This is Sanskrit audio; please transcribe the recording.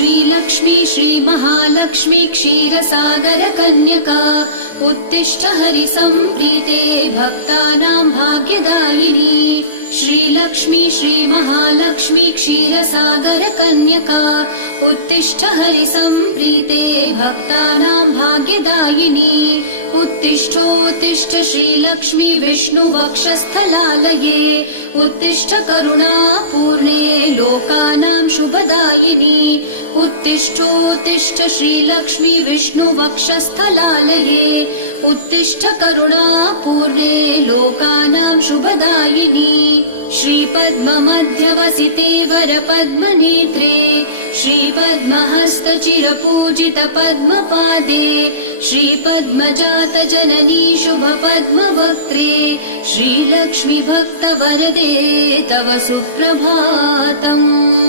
श्रीलक्ष्मी श्रीमहालक्ष्मी क्षीरसागरकन्यका उत्तिष्ठ हरिसम्प्रीते भक्तानां भाग्यदायिनी। श्रीलक्ष्मी श्रीमहालक्ष्मी क्षीरसागरकन्यका उत्तिष्ठ हरिसम्प्रीते भक्तानां भाग्यदायिनी। उत्तिष्ठोत्तिष्ठ श्रीलक्ष्मी विष्णुवक्षस्थलालये उत्तिष्ठ करुणापूर्णे लोकानां शुभदायिनी। उत्तिष्ठोत्तिष्ठ श्रीलक्ष्मी विष्णुवक्षस्थलालये उत्तिष्ठ करुणापूर्णे लोकानां शुभदायिनी। श्रीपद्ममध्यवसिते वरपद्मनेत्रे श्रीपद्महस्तचिरपूजित पद्मपादे श्रीपद्मजातजननी शुभपद्मवक्त्रे श्रीलक्ष्मी भक्तवरदे तव सुप्रभातम्।